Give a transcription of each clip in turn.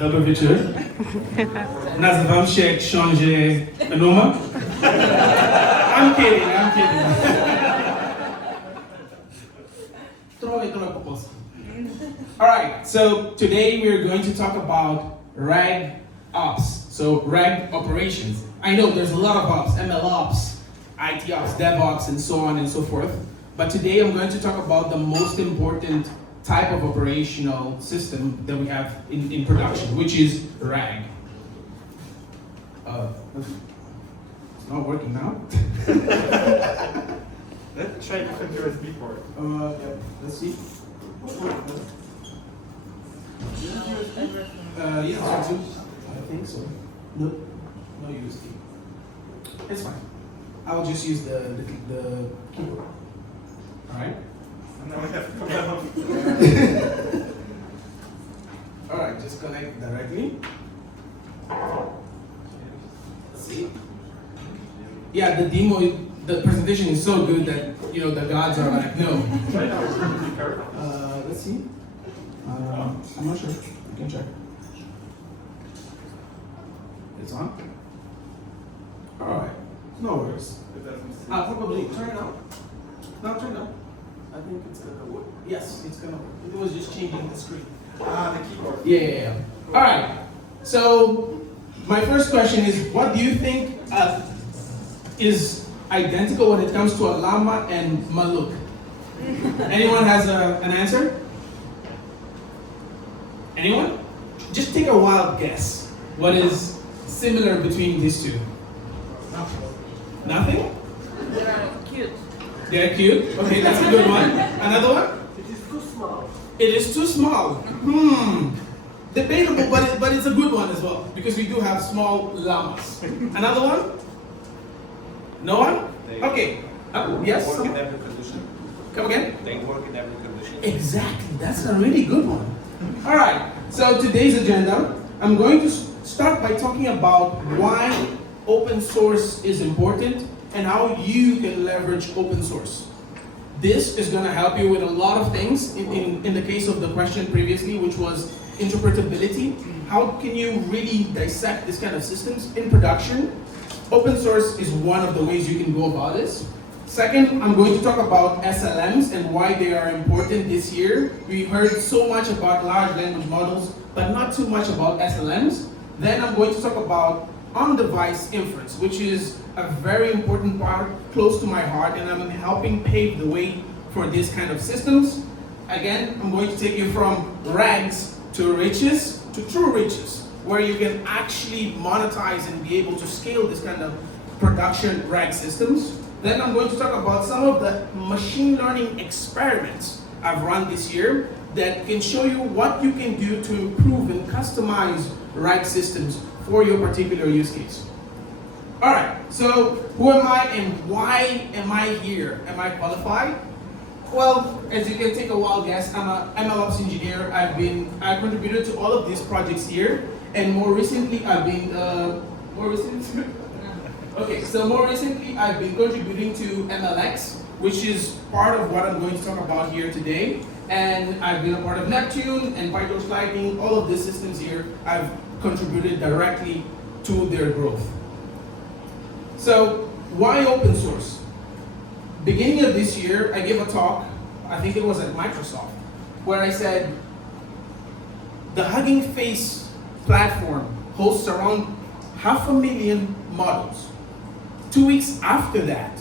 Dobry wieczór. Nazywam się książę Enoma. I'm kidding. Trochę po polsku. Alright, so today we're going to talk about RAGOps, so RAG operations. I know there's a lot of ops, ML ops, IT ops, DevOps, and so on and so forth. But today I'm going to talk about the most important type of operational system that we have in production, which is RAG. It's not working now. Let's try different USB port. Yeah, let's see. Yeah, I think so. No USB. It's fine. I'll just use the keyboard. All right. And now we have to come down. All right, just connect directly. See? Yeah, the demo, the presentation is so good that the gods are like, no. Let's see. I'm not sure. You can check. It's on. All right. No worries. I'll probably turn it on. No, turn it on. I think it's gonna work. Yes, it's gonna work. It was just changing the screen. The keyboard. Yeah. All right. So my first question is, what do you think is identical when it comes to a llama and Maluk? Anyone has an answer? Anyone? Just take a wild guess. What is similar between these two? Nothing? They are cute. They're cute. Okay, that's a good one. Another one? It is too small. It is too small. Debatable, but it's a good one as well, because we do have small llamas. Another one? No one? Okay. Yes? Work in every condition. Come again? They work in every condition. Exactly. That's a really good one. All right. So today's agenda, I'm going to start by talking about why open source is important and how you can leverage open source. This is going to help you with a lot of things in the case of the question previously, which was interpretability. How can you really dissect this kind of systems in production? Open source is one of the ways you can go about this. Second, I'm going to talk about SLMs and why they are important this year. We heard so much about large language models, but not too much about SLMs. Then I'm going to talk about on-device inference, which is a very important part close to my heart, and I'm helping pave the way for this kind of systems. Again, I'm going to take you from rags to riches, to true riches, where you can actually monetize and be able to scale this kind of production RAG systems. Then I'm going to talk about some of the machine learning experiments I've run this year that can show you what you can do to improve and customize RAG systems for your particular use case. All right, so who am I and why am I here? Am I qualified? Well, as you can take a wild guess, I'm an MLOps engineer. I've contributed to all of these projects here, and more recently I've been contributing to MLX, which is part of what I'm going to talk about here today. And I've been a part of Neptune and PyTorch Lightning. All of these systems here, I've contributed directly to their growth. So why open source? Beginning of this year, I gave a talk, I think it was at Microsoft, where I said, the Hugging Face platform hosts around 500,000 models. 2 weeks after that,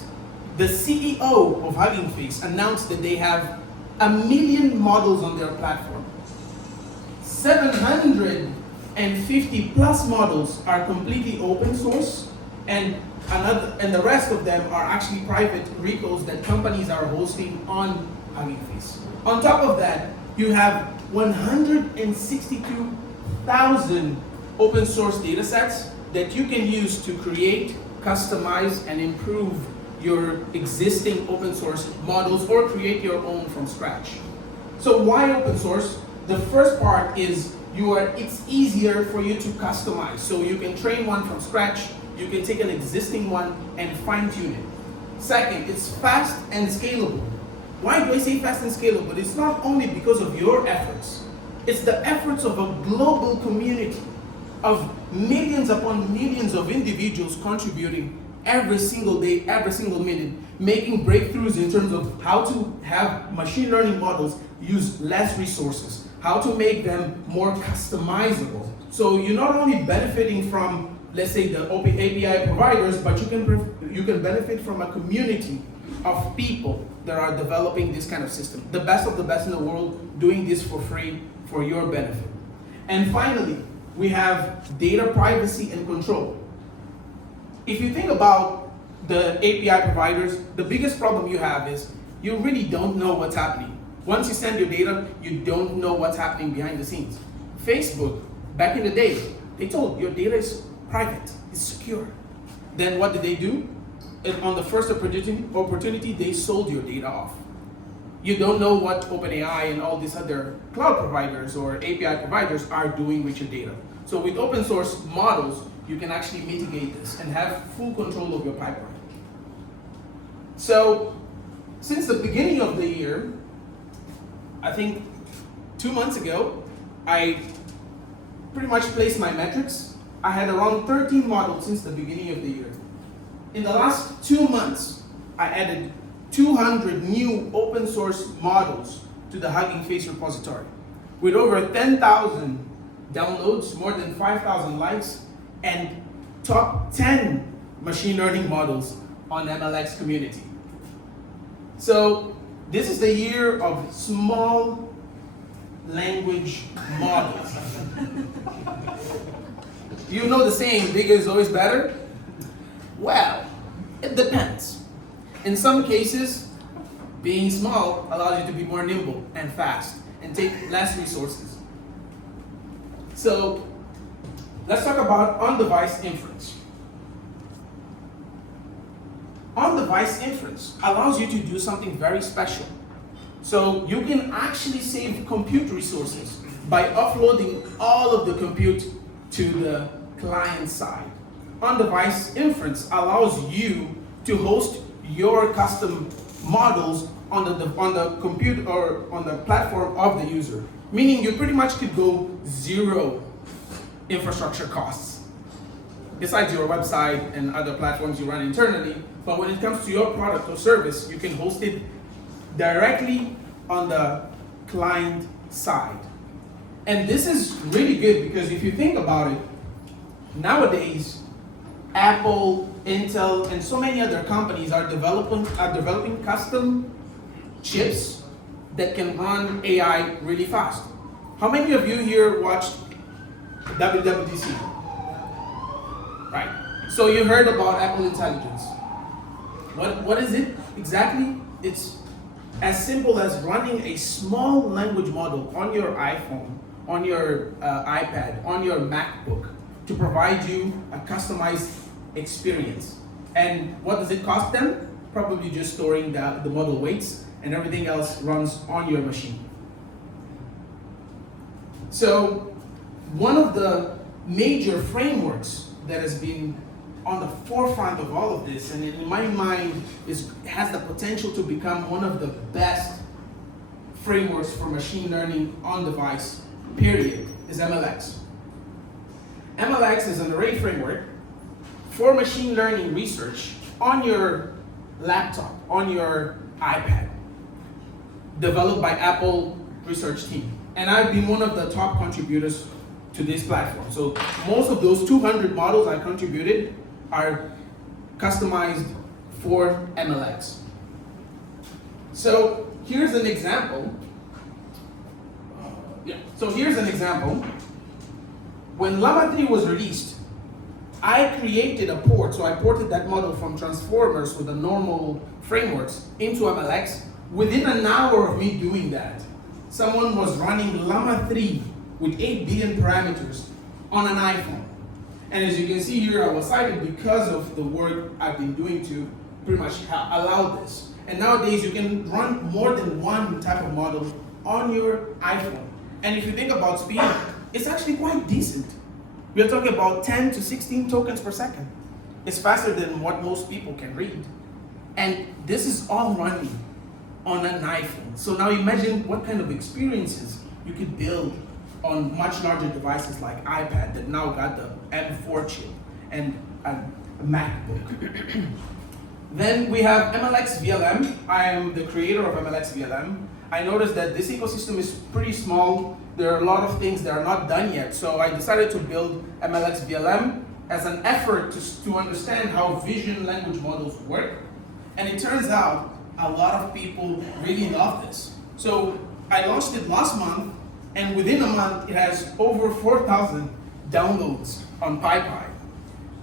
the CEO of Hugging Face announced that they have 1 million models on their platform. 750 plus models are completely open source, and the rest of them are actually private repos that companies are hosting on Hugging Face. On top of that, you have 162,000 open source data sets that you can use to create, customize, and improve your existing open source models or create your own from scratch. So why open source? The first part is it's easier for you to customize. So you can train one from scratch, you can take an existing one and fine tune it. Second, it's fast and scalable. Why do I say fast and scalable? It's not only because of your efforts, It's the efforts of a global community of millions upon millions of individuals contributing every single day, every single minute, making breakthroughs in terms of how to have machine learning models use less resources, how to make them more customizable. So you're not only benefiting from, let's say, the open API providers, but you can benefit from a community of people that are developing this kind of system. The best of the best in the world doing this for free for your benefit. And finally, we have data privacy and control. If you think about the API providers, the biggest problem you have is you really don't know what's happening. Once you send your data, you don't know what's happening behind the scenes. Facebook, back in the day, they told your data is private, it's secure. Then what did they do? And on the first opportunity, they sold your data off. You don't know what OpenAI and all these other cloud providers or API providers are doing with your data. So with open source models, you can actually mitigate this and have full control of your pipeline. So since the beginning of the year, I think 2 months ago, I pretty much placed my metrics. I had around 13 models since the beginning of the year. In the last 2 months, I added 200 new open source models to the Hugging Face repository, with over 10,000 downloads, more than 5,000 likes, and top 10 machine learning models on MLX community. So this is the year of small language models. You know the saying, bigger is always better? Well, it depends. In some cases, being small allows you to be more nimble and fast and take less resources. So let's talk about on-device inference. On-device inference allows you to do something very special. So you can actually save compute resources by offloading all of the compute to the client side. On-device inference allows you to host your custom models on the compute or on the platform of the user. Meaning you pretty much could go zero infrastructure costs, besides your website and other platforms you run internally. But when it comes to your product or service, you can host it directly on the client side. And this is really good because if you think about it, nowadays, Apple, Intel, and so many other companies are developing custom chips that can run AI really fast. How many of you here watched WWDC? Right. So you heard about Apple Intelligence. What is it exactly? It's as simple as running a small language model on your iPhone, on your iPad, on your MacBook to provide you a customized experience. And what does it cost them? Probably just storing the model weights, and everything else runs on your machine. So one of the major frameworks that has been on the forefront of all of this, and in my mind has the potential to become one of the best frameworks for machine learning on device, period, is MLX. MLX is an array framework for machine learning research on your laptop, on your iPad, developed by Apple research team. And I've been one of the top contributors to this platform. So most of those 200 models I contributed are customized for MLX. So here's an example. When Llama 3 was released, I created a port, so I ported that model from transformers with the normal frameworks into MLX. Within an hour of me doing that, someone was running Llama 3 with 8 billion parameters on an iPhone. And as you can see here, I was cited because of the work I've been doing to pretty much allow this. And nowadays you can run more than one type of model on your iPhone. And if you think about speed, it's actually quite decent. We're talking about 10 to 16 tokens per second. It's faster than what most people can read. And this is all running on an iPhone. So now imagine what kind of experiences you could build on much larger devices like iPad that now got the M4 chip and a MacBook. Then we have MLX VLM. I am the creator of MLX VLM. I noticed that this ecosystem is pretty small. There are a lot of things that are not done yet. So I decided to build MLX VLM as an effort to understand how vision language models work. And it turns out a lot of people really love this. So I launched it last month, and within a month it has over 4,000 downloads on PyPy.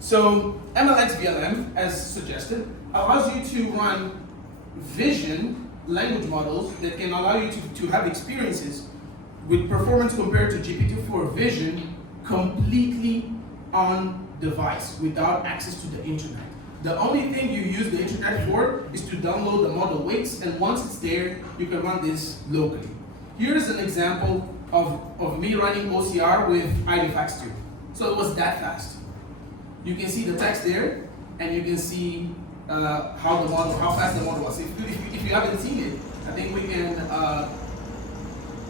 So MLX VLM, as suggested, allows you to run vision language models that can allow you to have experiences with performance compared to GPT for vision completely on device without access to the internet. The only thing you use the internet for is to download the model weights, and once it's there, you can run this locally. Here's an example of me running OCR with IDFAX2. So it was that fast. You can see the text there, and you can see how fast the model was. If you haven't seen it, I think we can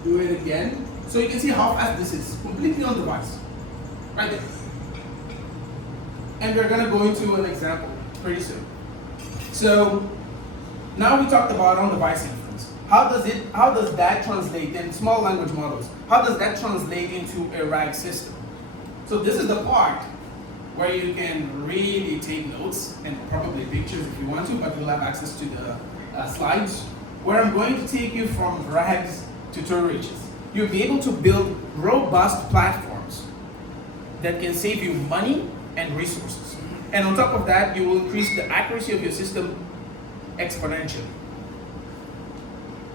do it again. So you can see how fast this is, completely on device, right there. And we're gonna go into an example pretty soon. So now we talked about on-device inference. How does that translate in small language models? How does that translate into a RAG system? So this is the part where you can really take notes and probably pictures if you want to, but you'll have access to the slides, where I'm going to take you from RAGs to tutorials. You'll be able to build robust platforms that can save you money and resources. And on top of that, you will increase the accuracy of your system exponentially.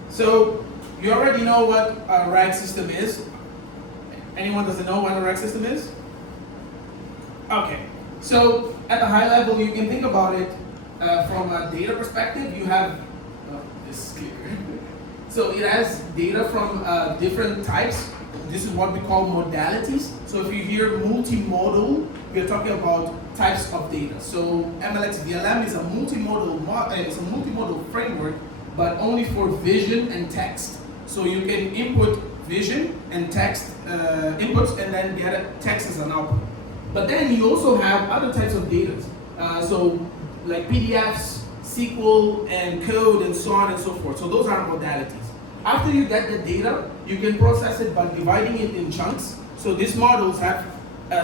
So you already know what a RAG system is. Anyone doesn't know what a RAG system is? Okay, so at the high level, you can think about it from a data perspective. You have, this is clear. So it has data from different types. This is what we call modalities. So if you hear multimodal, we're talking about types of data. So MLX VLM is a multimodal framework, but only for vision and text. So you can input vision and text inputs and then get text as an output. But then you also have other types of data. So like PDFs, SQL, and code, and so on and so forth. So those are modalities. After you get the data, you can process it by dividing it in chunks. So these models have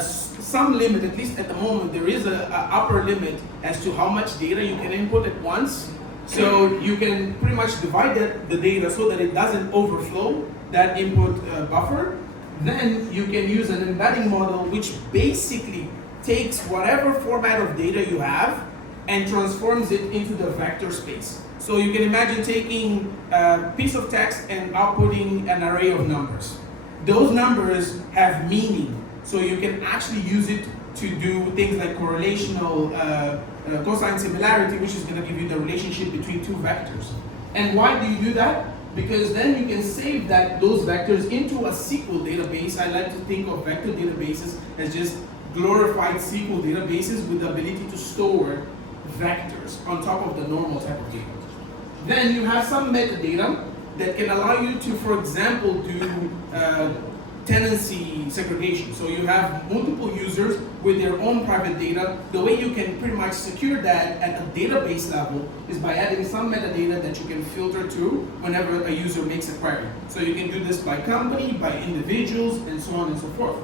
some limit, at least at the moment, there is an upper limit as to how much data you can input at once. So you can pretty much divide the data so that it doesn't overflow that input buffer. Then you can use an embedding model which basically takes whatever format of data you have and transforms it into the vector space. So you can imagine taking a piece of text and outputting an array of numbers. Those numbers have meaning, so you can actually use it to do things like correlational cosine similarity, which is going to give you the relationship between two vectors. And why do you do that? Because then you can save those vectors into a SQL database. I like to think of vector databases as just glorified SQL databases with the ability to store vectors on top of the normal type of data. Then you have some metadata that can allow you to, for example, do tenancy segregation. So you have multiple users with their own private data. The way you can pretty much secure that at a database level is by adding some metadata that you can filter to whenever a user makes a query. So you can do this by company, by individuals, and so on and so forth.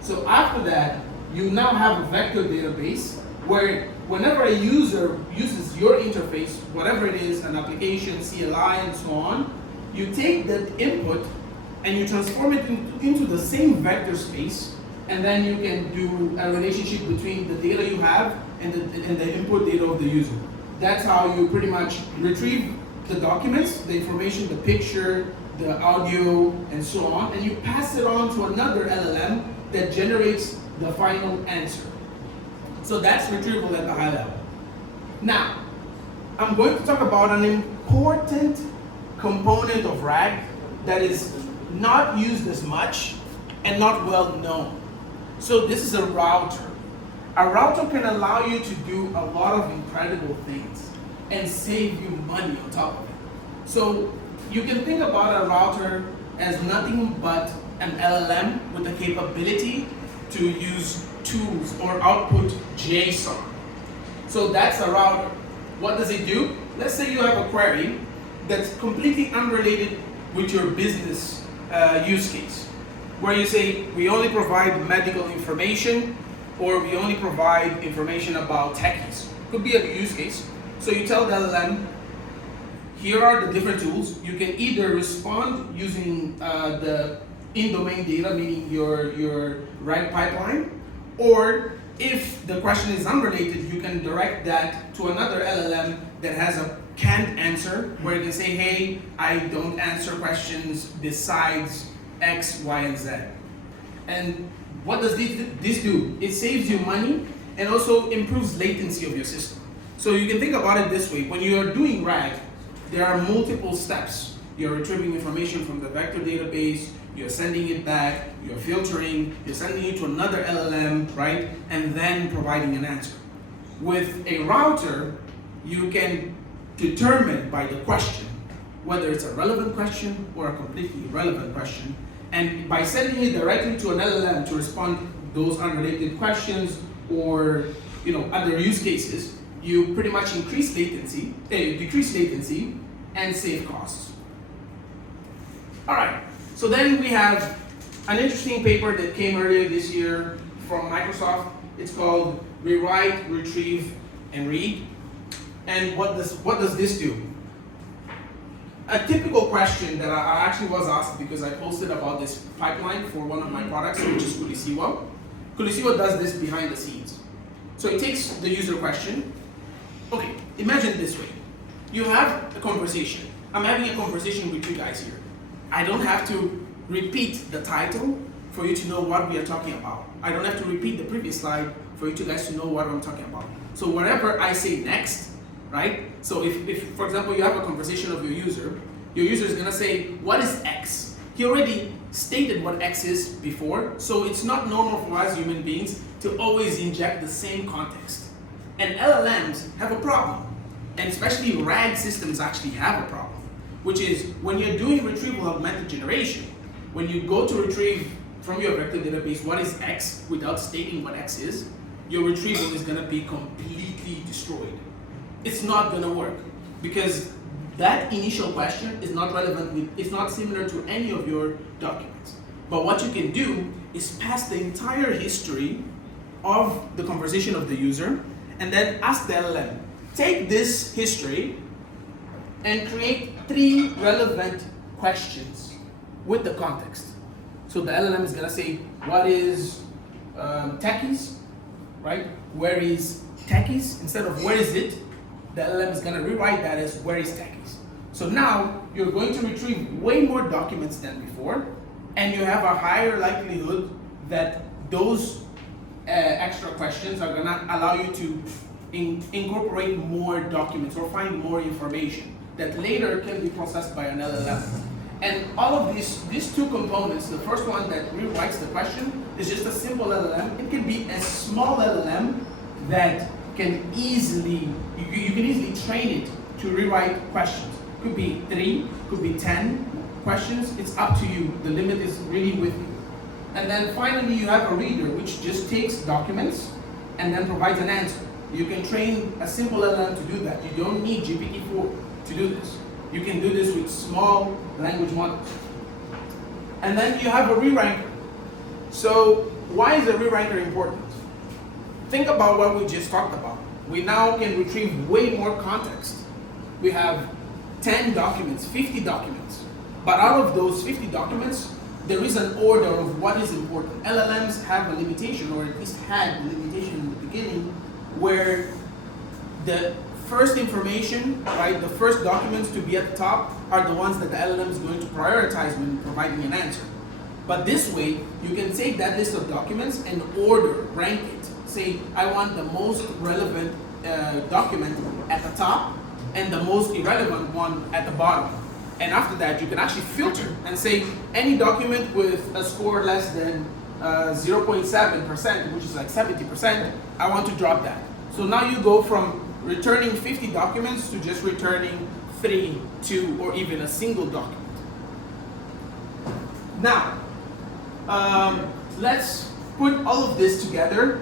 So after that, you now have a vector database where whenever a user uses your interface, whatever it is, an application, CLI, and so on, you take that input and you transform it into the same vector space, and then you can do a relationship between the data you have and the input data of the user. That's how you pretty much retrieve the documents, the information, the picture, the audio, and so on, and you pass it on to another LLM that generates the final answer. So that's retrieval at the high level. Now, I'm going to talk about an important component of RAG that is not used as much and not well known. So this is a router. A router can allow you to do a lot of incredible things and save you money on top of it. So you can think about a router as nothing but an LLM with the capability to use tools or output JSON. So that's a router. What does it do? Let's say you have a query that's completely unrelated with your business use case, where you say, we only provide medical information, or we only provide information about techies. Could be a use case. So you tell the LLM, here are the different tools. You can either respond using the in-domain data, meaning your RAG pipeline, or if the question is unrelated, you can direct that to another LLM that has a canned answer, where you can say, hey, I don't answer questions besides X, Y, and Z. And what does this do? It saves you money and also improves latency of your system. So you can think about it this way. When you are doing RAG, there are multiple steps. You're retrieving information from the vector database, you're sending it back, you're filtering, you're sending it to another LLM, right? And then providing an answer. With a router, you can determine by the question whether it's a relevant question or a completely irrelevant question. And by sending it directly to an LLM to respond to those unrelated questions or other use cases, you pretty much decrease latency and save costs. All right, so then we have an interesting paper that came earlier this year from Microsoft. It's called Rewrite, Retrieve, and Read. And what does this do? A typical question that I actually was asked because I posted about this pipeline for one of my products, which is Kulisiwa. Kulisiwa does this behind the scenes. So it takes the user question. Okay, imagine this way. You have a conversation. I'm having a conversation with you guys here. I don't have to repeat the title for you to know what we are talking about. I don't have to repeat the previous slide for you guys to know what I'm talking about. So wherever I say next, right? So if for example, you have a conversation of your user is gonna say, what is X? He already stated what X is before, so it's not normal for us human beings to always inject the same context. And LLMs have a problem, and especially RAG systems actually have a problem, which is when you're doing retrieval-augmented generation, when you go to retrieve from your vector database what is X without stating what X is, your retrieval is gonna be completely destroyed. It's not gonna work because that initial question is not relevant, it's not similar to any of your documents. But what you can do is pass the entire history of the conversation of the user and then ask the LLM, take this history and create 3 relevant questions with the context. So the LLM is gonna say, what is techies, right? Where is techies? Instead of where is it, the LLM is gonna rewrite that as where is techies. So now you're going to retrieve way more documents than before, and you have a higher likelihood that those extra questions are gonna allow you to incorporate more documents or find more information that later can be processed by an LLM. And all of these 2 components, the first one that rewrites the question is just a simple LLM. It can be a small LLM that can easily, you can easily train it to rewrite questions. Could be 3, could be 10 questions. It's up to you. The limit is really with you. And then finally, you have a reader, which just takes documents and then provides an answer. You can train a simple LLM to do that. You don't need GPT-4 to do this. You can do this with small language models. And then you have a re-ranker. So why is a re-ranker important? Think about what we just talked about. We now can retrieve way more context. We have 10 documents, 50 documents. But out of those 50 documents, there is an order of what is important. LLMs have a limitation, or at least had a limitation in the beginning, where the first information, right, the first documents to be at the top are the ones that the LLM is going to prioritize when providing an answer. But this way, you can take that list of documents and order, rank it. Say, I want the most relevant document at the top and the most irrelevant one at the bottom. And after that, you can actually filter and say, any document with a score less than 0.7%, which is like 70%, I want to drop that. So now you go from returning 50 documents to just returning 3, 2, or even a single document. Now, let's put all of this together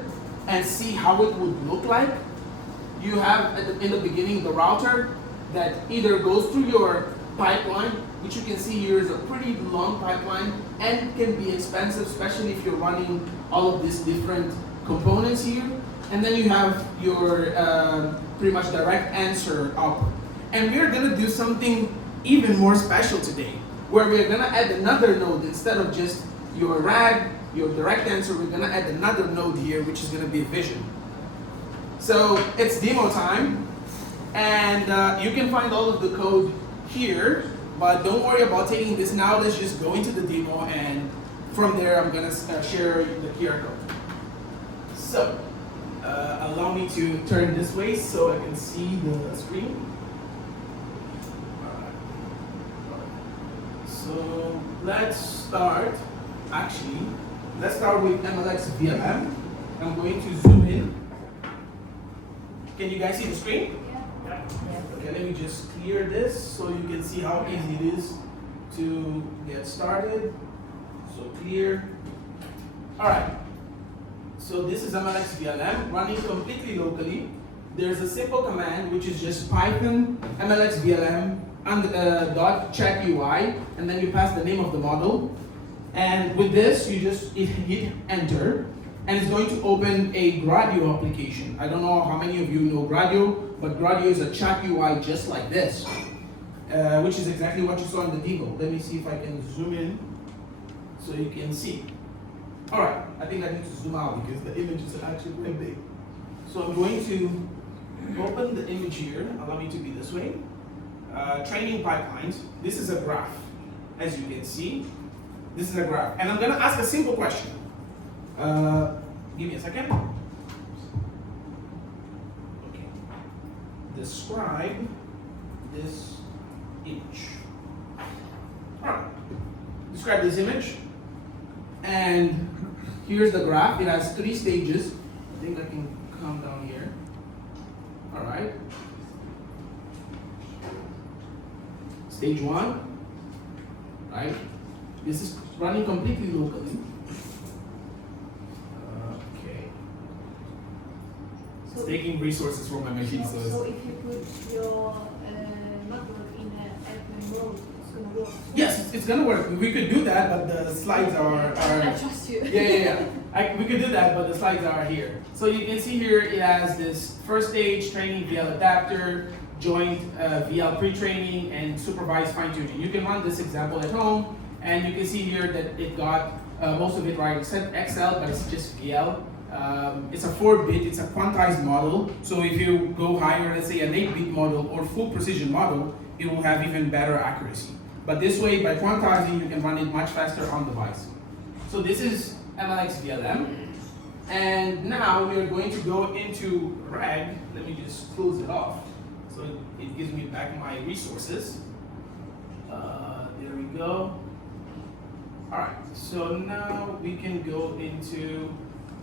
and see how it would look like. You have in the beginning the router that either goes through your pipeline, which you can see here is a pretty long pipeline and can be expensive, especially if you're running all of these different components here. And then you have your pretty much direct answer output. And we're gonna do something even more special today, where we're gonna add another node instead of just your RAG, your direct answer, we're gonna add another node here, which is gonna be vision. So it's demo time, and you can find all of the code here, but don't worry about taking this now. Let's just go into the demo, and from there I'm gonna share the QR code. So allow me to turn this way so I can see the screen. So let's start with MLX VLM. I'm going to zoom in. Can you guys see the screen? Yeah. Okay, let me just clear this so you can see how easy it is to get started. So clear. All right. So this is MLX VLM running completely locally. There's a simple command which is just Python MLX VLM and dot check UI, and then you pass the name of the model. And with this, you just hit enter, and it's going to open a Gradio application. I don't know how many of you know Gradio, but Gradio is a chat UI just like this, which is exactly what you saw in the demo. Let me see if I can zoom in so you can see. All right, I think I need to zoom out because the image is actually quite big. So I'm going to open the image here. Allow me to be this way. Training pipelines. This is a graph, as you can see. This is a graph, and I'm going to ask a simple question. Give me a second. Okay. Describe this image. All right. Describe this image, and here's the graph. It has 3 stages. I think I can come down here. All right. Stage 1, right? This is running completely locally. Okay. It's taking resources from my machine. So if you put your network in airplane mode, it's gonna work. Yes, it's gonna work. We could do that, but the slides are. I trust you. Yeah. We could do that, but the slides are here. So you can see here it has this first stage training VL adapter, joint VL pre-training, and supervised fine-tuning. You can run this example at home, and you can see here that it got most of it right except XL, but it's just VL. It's a 4-bit, it's a quantized model. So if you go higher, let's say an 8-bit model or full precision model, it will have even better accuracy. But this way, by quantizing, you can run it much faster on device. So this is MLX VLM. And now we are going to go into RAG. Let me just close it off. So it gives me back my resources. There we go. All right, so now we can go into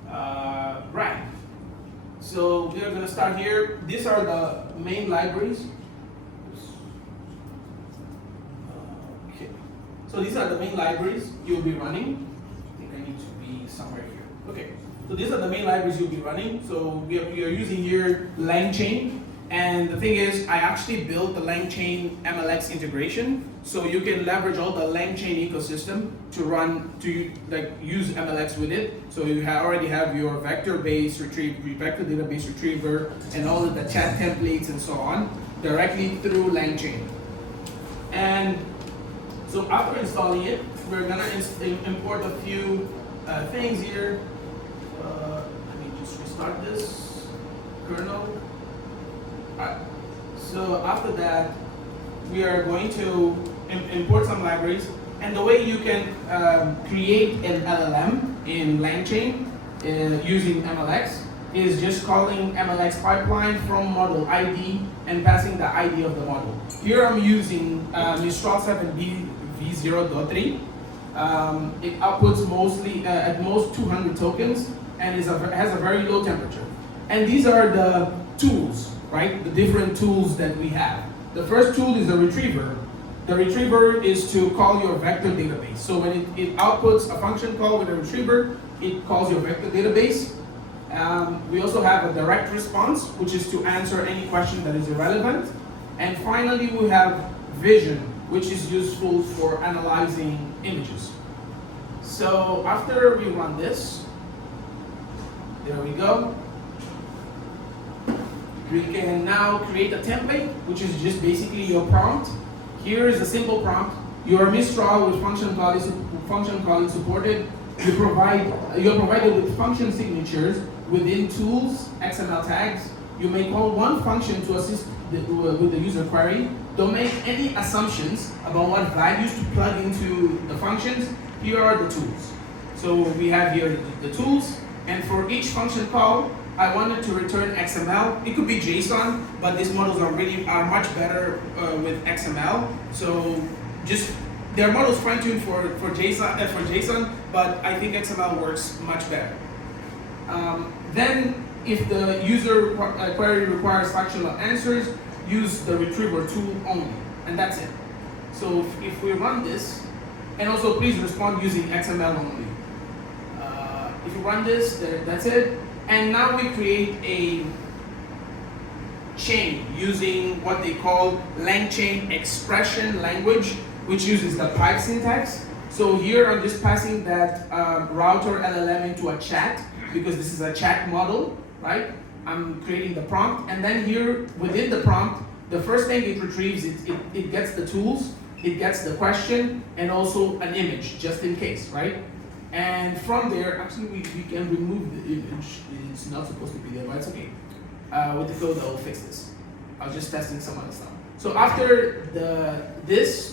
RAG. So we are gonna start here. These are the main libraries. Okay, so these are the main libraries you'll be running. I think I need to be somewhere here. Okay, so these are the main libraries you'll be running. So we are using here LangChain. And the thing is, I actually built the LangChain MLX integration, so you can leverage all the LangChain ecosystem to use MLX with it. So you already have your vector-based vector database retriever, and all of the chat templates and so on directly through LangChain. And so after installing it, we're gonna import a few things here. Let me just restart this kernel. Alright, so after that, we are going to import some libraries, and the way you can create an LLM in LangChain using MLX is just calling MLX pipeline from model ID and passing the ID of the model. Here I'm using Mistral 7B v0.3. It outputs mostly at most 200 tokens and has a very low temperature. And these are the tools, right? The different tools that we have. The first tool is a retriever. The retriever is to call your vector database. So when it outputs a function call with a retriever, it calls your vector database. We also have a direct response, which is to answer any question that is irrelevant. And finally, we have vision, which is useful for analyzing images. So after we run this, there we go. We can now create a template, which is just basically your prompt. Here is a simple prompt. Your Mistral with function calling supported. You're provided with function signatures within tools, XML tags. You may call one function to assist with the user query. Don't make any assumptions about what values to plug into the functions. Here are the tools. So we have here the tools, and for each function call, I wanted to return XML. It could be JSON, but these models are much better with XML. So there are models fine-tuned for JSON, but I think XML works much better. Then, if the user query requires functional answers, use the retriever tool only, and that's it. So if we run this, and also please respond using XML only. If you run this, that's it. And now we create a chain using what they call LangChain expression language, which uses the pipe syntax. So here I'm just passing that router LLM into a chat, because this is a chat model, right? I'm creating the prompt, and then here within the prompt, the first thing it retrieves, it gets the tools, it gets the question, and also an image, just in case, right? And from there, actually we can remove the image. It's not supposed to be there, but it's okay. With the code, I'll fix this. I was just testing some other stuff. So after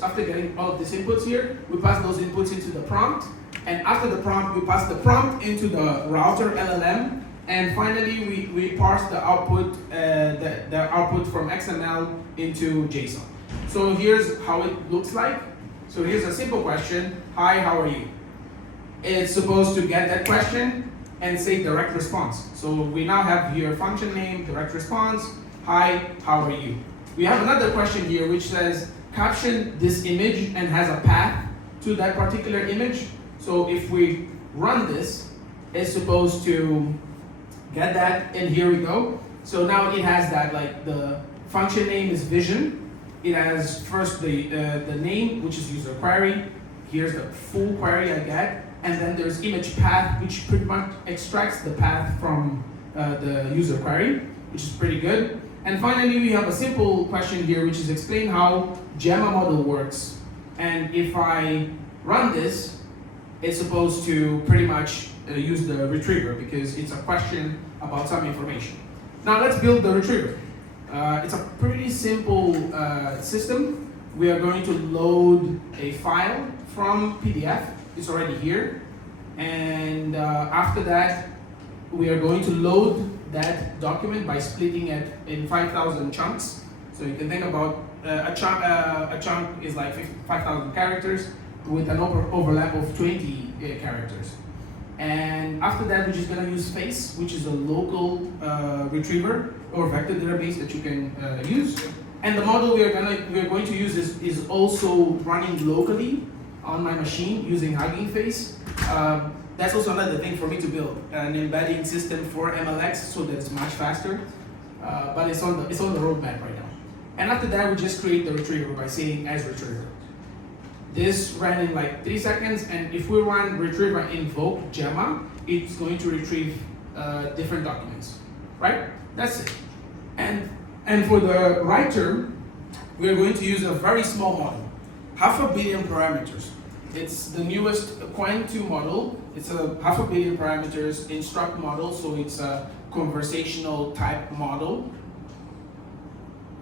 after getting all of these inputs here, we pass those inputs into the prompt. And after the prompt, we pass the prompt into the router LLM. And finally, we parse the output, the output from XML into JSON. So here's how it looks like. So here's a simple question. Hi, how are you? It's supposed to get that question and say direct response. So we now have here function name, direct response. Hi, how are you? We have another question here which says caption this image and has a path to that particular image. So if we run this, it's supposed to get that, and here we go. So now it has that, like the function name is vision. It has first the name, which is user query. Here's the full query I get. And then there's image path, which pretty much extracts the path from the user query, which is pretty good. And finally, we have a simple question here, which is explain how Gemma model works. And if I run this, it's supposed to pretty much use the retriever because it's a question about some information. Now let's build the retriever. It's a pretty simple system. We are going to load a file from PDF. It's already here. And after that, we are going to load that document by splitting it in 5,000 chunks. So you can think about a chunk is like 5,000 characters with an overlap of 20 characters. And after that, we're just gonna use Face, which is a local retriever or vector database that you can use. And the model we are going to use is also running locally on my machine using Hugging Face. That's also another thing for me to build an embedding system for MLX so that it's much faster. But it's on the roadmap right now. And after that, we just create the retriever by saying as retriever. This ran in like 3 seconds, and if we run retriever invoke Gemma, it's going to retrieve different documents, right? That's it. And for the writer, we are going to use a very small model, 500 million parameters. It's the newest Qwen 2 model. It's a 500 million parameters instruct model, so it's a conversational type model.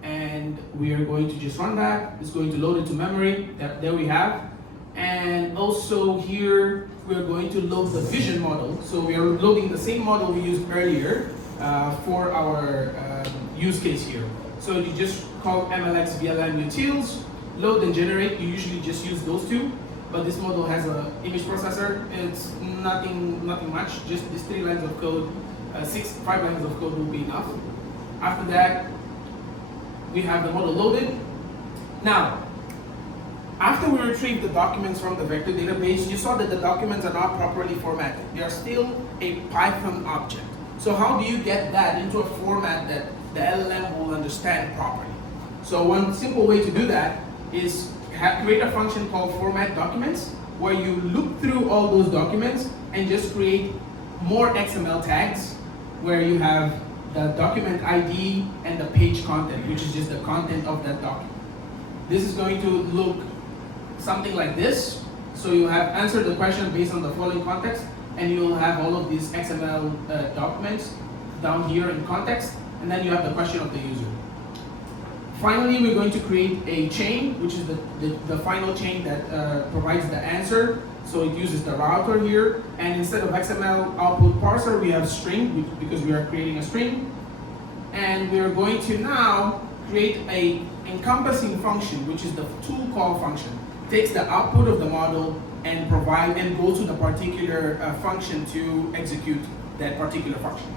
And we are going to just run that. It's going to load into memory. There we have. And also here, we're going to load the vision model. So we are loading the same model we used earlier for our use case here. So you just call MLX VLM utils, load and generate. You usually just use those two. But this model has an image processor. It's nothing much, just these 3 lines of code, 5 lines of code will be enough. After that, we have the model loaded. Now, after we retrieve the documents from the vector database, you saw that the documents are not properly formatted. They are still a Python object. So how do you get that into a format that the LLM will understand properly? So one simple way to do that is create a function called format documents, where you look through all those documents and just create more XML tags, where you have the document ID and the page content, which is just the content of that document. This is going to look something like this. So you have answered the question based on the following context, and you'll have all of these XML documents down here in context, and then you have the question of the user. Finally, we're going to create a chain, which is the final chain that provides the answer. So it uses the router here, and instead of XML output parser, we have string, because we are creating a string. And we are going to now create a encompassing function, which is the tool call function. Takes the output of the model and go to the particular function to execute that particular function.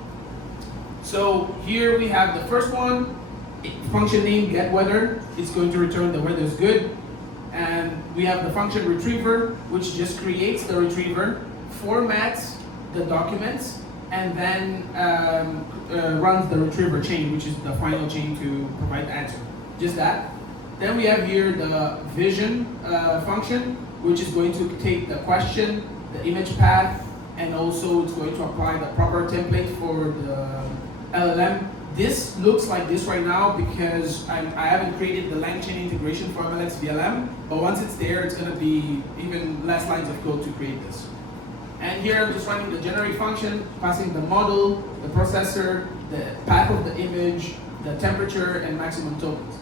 So here we have the first one, function name getWeather. It's going to return the weather is good. And we have the function retriever, which just creates the retriever, formats the documents, and then runs the retriever chain, which is the final chain to provide the answer. Just that. Then we have here the vision function, which is going to take the question, the image path, and also it's going to apply the proper template for the LLM. This looks like this right now because I haven't created the LangChain integration for MLX VLM, but once it's there, it's going to be even less lines of code to create this. And here I'm just running the generate function, passing the model, the processor, the path of the image, the temperature, and maximum tokens.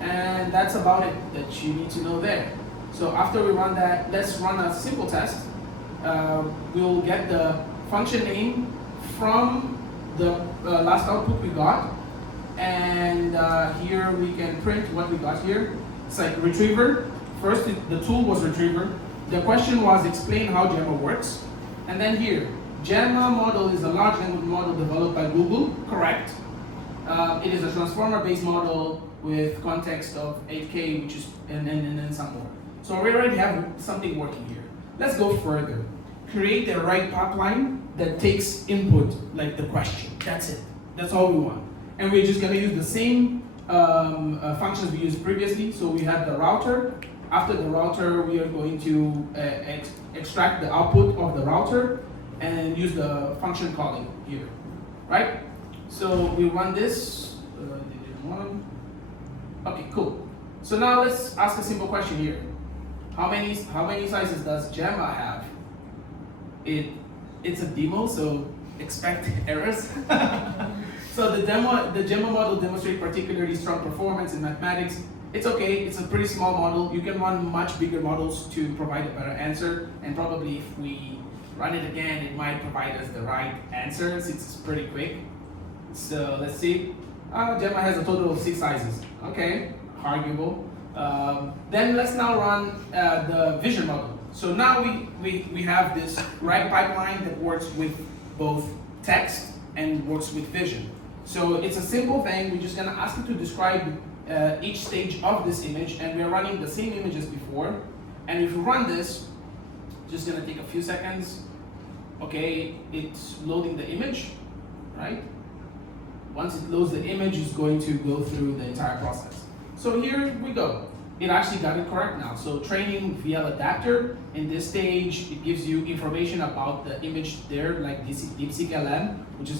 And that's about it that you need to know there. So after we run that, let's run a simple test. We'll get the function name from the last output we got, and here we can print what we got here. It's like retriever. First, the tool was retriever. The question was explain how Gemma works. And then here, Gemma model is a large language model developed by Google. Correct. It is a transformer-based model with context of 8K, which is and then some more. So we already have something working here. Let's go further. Create a RAG pipeline that takes input, like the question. That's it. That's all we want. And we're just going to use the same functions we used previously. So we have the router. After the router, we are going to extract the output of the router and use the function calling here, right? So we run this. Okay, cool. So now let's ask a simple question here. How many sizes does Gemma have? It's a demo, so expect errors. So the Gemma model demonstrates particularly strong performance in mathematics. It's okay, it's a pretty small model. You can run much bigger models to provide a better answer, and probably if we run it again, it might provide us the right answer since it's pretty quick. So let's see. Gemma has a total of 6 sizes. Okay, arguable. Then let's now run the vision model. So now we have this RAG pipeline that works with both text and works with vision. So it's a simple thing. We're just going to ask it to describe each stage of this image, and we're running the same image as before. And if we run this, just going to take a few seconds. Okay, it's loading the image, right? Once it loads the image, it's going to go through the entire process. So here we go. It actually got it correct now. So training VL adapter. In this stage, it gives you information about the image there, like DeepSeek LM, which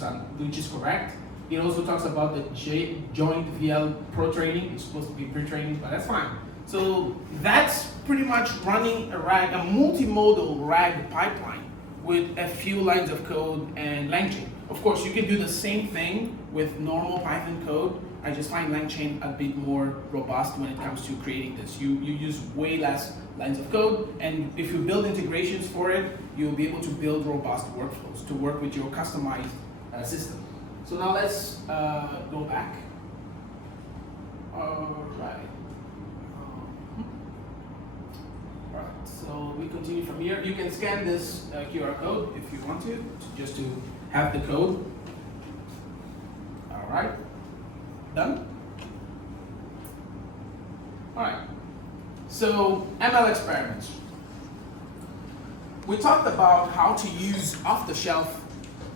is correct. It also talks about the joint VL pro training. It's supposed to be pre-training, but that's fine. So that's pretty much running a RAG, a multimodal RAG pipeline with a few lines of code and LangChain. Of course, you can do the same thing with normal Python code. I just find LangChain a bit more robust when it comes to creating this. You use way less lines of code, and if you build integrations for it, you'll be able to build robust workflows to work with your customized system. So now let's go back. All right. So we continue from here. You can scan this QR code if you want to, just to have the code. All right. Done? All right. So ML experiments. We talked about how to use off-the-shelf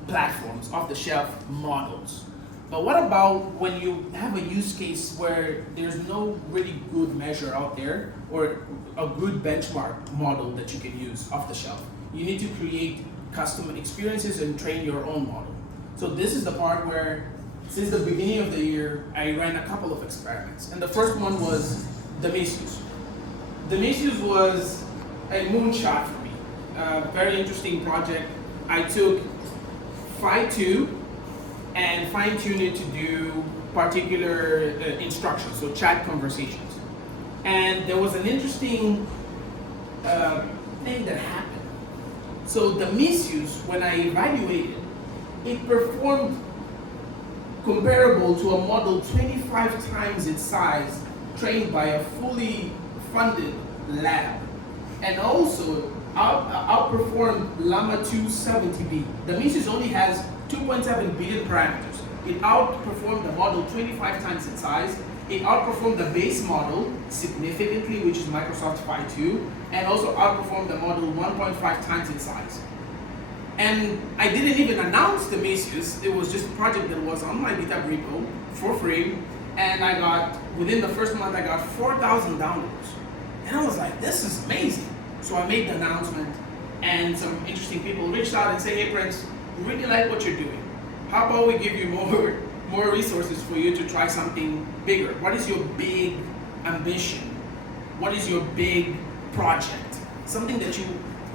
platforms, off-the-shelf models. But what about when you have a use case where there's no really good measure out there or a good benchmark model that you can use off the shelf? You need to create custom experiences and train your own model. So this is the part where, since the beginning of the year, I ran a couple of experiments. And the first one was the misuse. The misuse was a moonshot for me. A very interesting project. I took Phi2 and fine-tune it to do particular instructions, so chat conversations. And there was an interesting thing that happened. So the misuse, when I evaluated, it performed comparable to a model 25 times its size, trained by a fully funded lab, and also outperformed Llama 2 70B. The misuse only has 2.7 billion parameters. It outperformed the model 25 times its size. It outperformed the base model significantly, which is Microsoft Phi2, and also outperformed the model 1.5 times its size. And I didn't even announce the misuse. It was just a project that was on my GitHub repo for free, and I got, within the first month, I got 4,000 downloads. And I was like, this is amazing. So I made the announcement, and some interesting people reached out and said, hey Prince, we really like what you're doing. How about we give you more resources for you to try something bigger? What is your big ambition? What is your big project? Something that you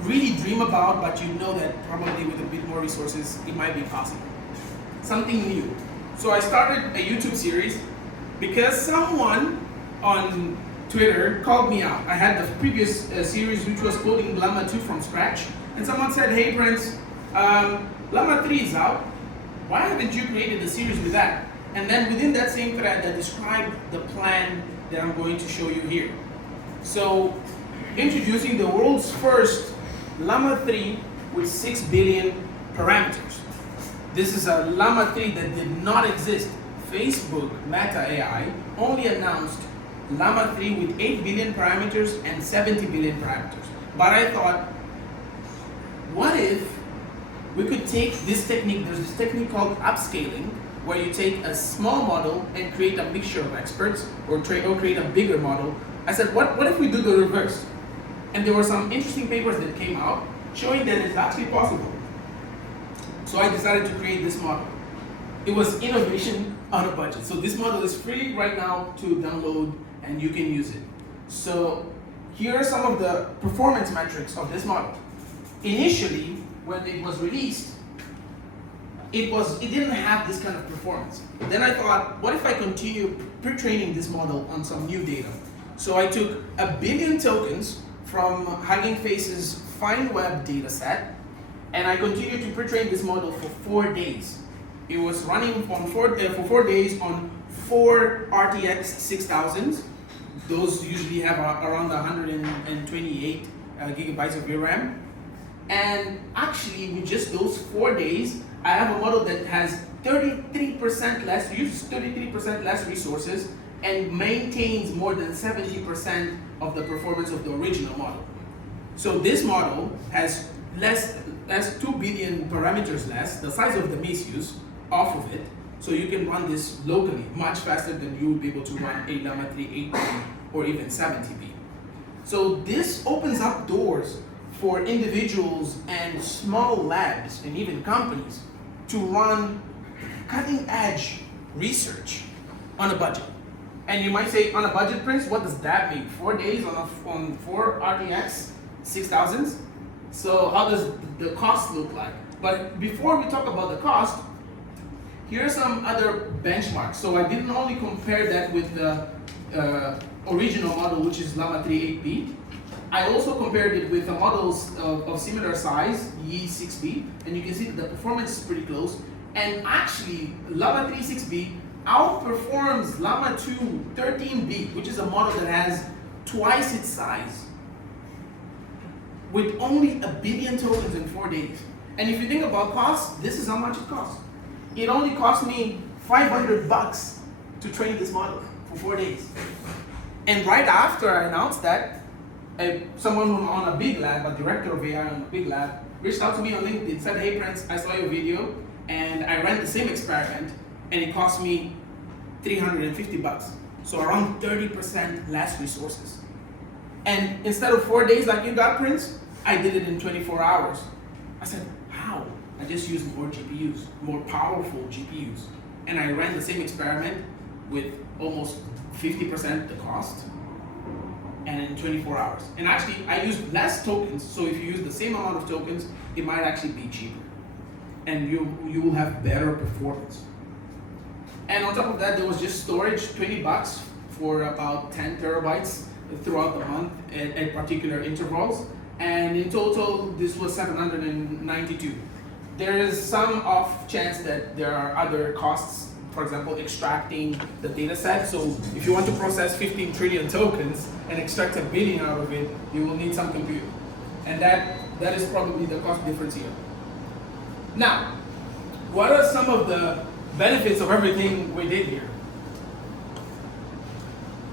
really dream about, but you know that probably with a bit more resources, it might be possible. Something new. So I started a YouTube series because someone on Twitter called me out. I had the previous series which was coding Llama 2 from scratch, and someone said, hey Prince, Llama 3 is out. Why haven't you created a series with that? And then within that same thread, I described the plan that I'm going to show you here. So, introducing the world's first Llama 3 with 6 billion parameters. This is a Llama 3 that did not exist. Facebook, Meta AI, only announced Llama 3 with 8 billion parameters and 70 billion parameters. But I thought, what if we could take this technique, there's this technique called upscaling, where you take a small model and create a mixture of experts, or create a bigger model. I said, what if we do the reverse? And there were some interesting papers that came out showing that it's actually possible. So I decided to create this model. It was innovation on a budget. So this model is free right now to download, and you can use it. So here are some of the performance metrics of this model. Initially, when it was released, it didn't have this kind of performance. Then I thought, what if I continue pre-training this model on some new data? So I took 1 billion tokens from Hugging Face's FineWeb dataset, and I continued to pre-train this model for 4 days. It was running for 4 days on 4 RTX 6000s. Those usually have around 128 gigabytes of VRAM. And actually, with just those 4 days, I have a model that has 33% less, uses 33% less resources, and maintains more than 70% of the performance of the original model. So this model has 2 billion parameters less, the size of the misuse off of it, so you can run this locally much faster than you would be able to run a Llama 3 8B or even 70B. So this opens up doors for individuals and small labs and even companies to run cutting-edge research on a budget. And you might say, on a budget, Prince, what does that mean? 4 days on 4 RTX 6000s? So how does the cost look like? But before we talk about the cost, here are some other benchmarks. So I didn't only compare that with the original model, which is Llama 3 8B. I also compared it with the models of similar size, Yi 6B, and you can see that the performance is pretty close. And actually, Llama 3 6B outperforms Llama 2 13B, which is a model that has twice its size, with only 1 billion tokens in 4 days. And if you think about cost, this is how much it costs. It only cost me $500 to train this model for 4 days. And right after I announced that, someone on a big lab, a director of AI on a big lab, reached out to me on LinkedIn, said, hey Prince, I saw your video, and I ran the same experiment, and it cost me $350. So around 30% less resources. And instead of 4 days like you got, Prince, I did it in 24 hours. I said, how? I just used more GPUs, more powerful GPUs. And I ran the same experiment with almost 50% the cost, and in 24 hours. And actually, I used less tokens, so if you use the same amount of tokens, it might actually be cheaper. And you will have better performance. And on top of that, there was just storage, $20 for about 10 terabytes throughout the month at particular intervals. And in total, this was 792. There is some off chance that there are other costs, for example, extracting the data set. So if you want to process 15 trillion tokens and extract a billion out of it, you will need some compute. And that is probably the cost difference here. Now, what are some of the benefits of everything we did here?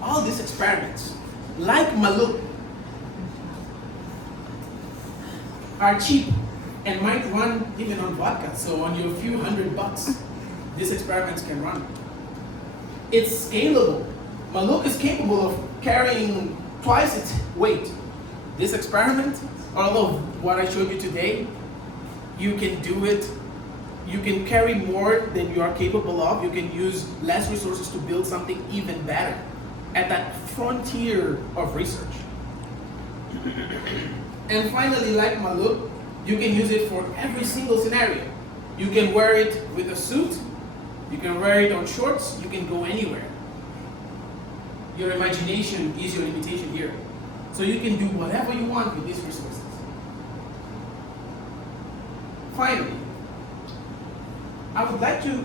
All these experiments, like Maluk, are cheap and might run even on vodka. So on your few $100, these experiments can run. It's scalable. Maluk is capable of carrying twice its weight. This experiment, all of what I showed you today, you can do it. You can carry more than you are capable of. You can use less resources to build something even better at that frontier of research. And finally, like Maluk, you can use it for every single scenario. You can wear it with a suit, you can wear it on shorts, you can go anywhere. Your imagination is your limitation here. So you can do whatever you want with these resources. Finally, I would like to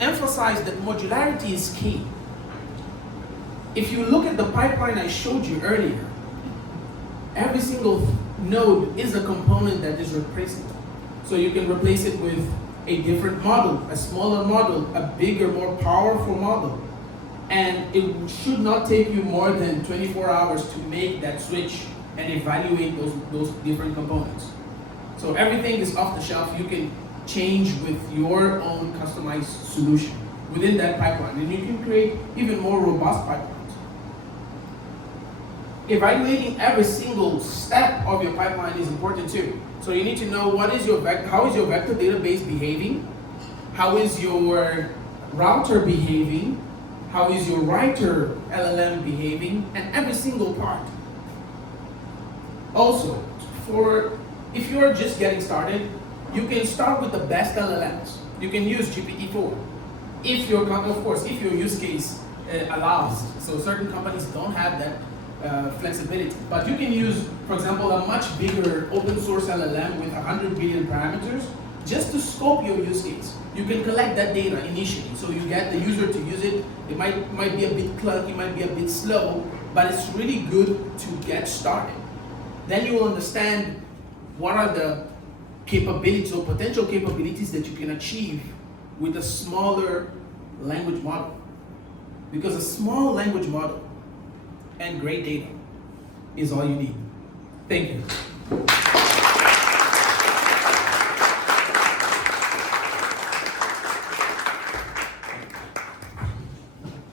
emphasize that modularity is key. If you look at the pipeline I showed you earlier, every single node is a component that is replaceable. So you can replace it with a different model, a smaller model, a bigger, more powerful model. And it should not take you more than 24 hours to make that switch and evaluate those different components. So everything is off the shelf. You can change with your own customized solution within that pipeline. And you can create even more robust pipelines. Evaluating every single step of your pipeline is important too. So you need to know how is your vector database behaving? How is your router behaving? How is your writer LLM behaving? And every single part. Also, if you're just getting started, you can start with the best LLMs. You can use GPT-4. If your use case allows. So certain companies don't have that flexibility. But you can use, for example, a much bigger open-source LLM with 100 billion parameters just to scope your use case. You can collect that data initially, so you get the user to use it. It might be a bit clunky, might be a bit slow, but it's really good to get started. Then you will understand what are the capabilities or potential capabilities that you can achieve with a smaller language model. Because a small language model and great data is all you need. Thank you.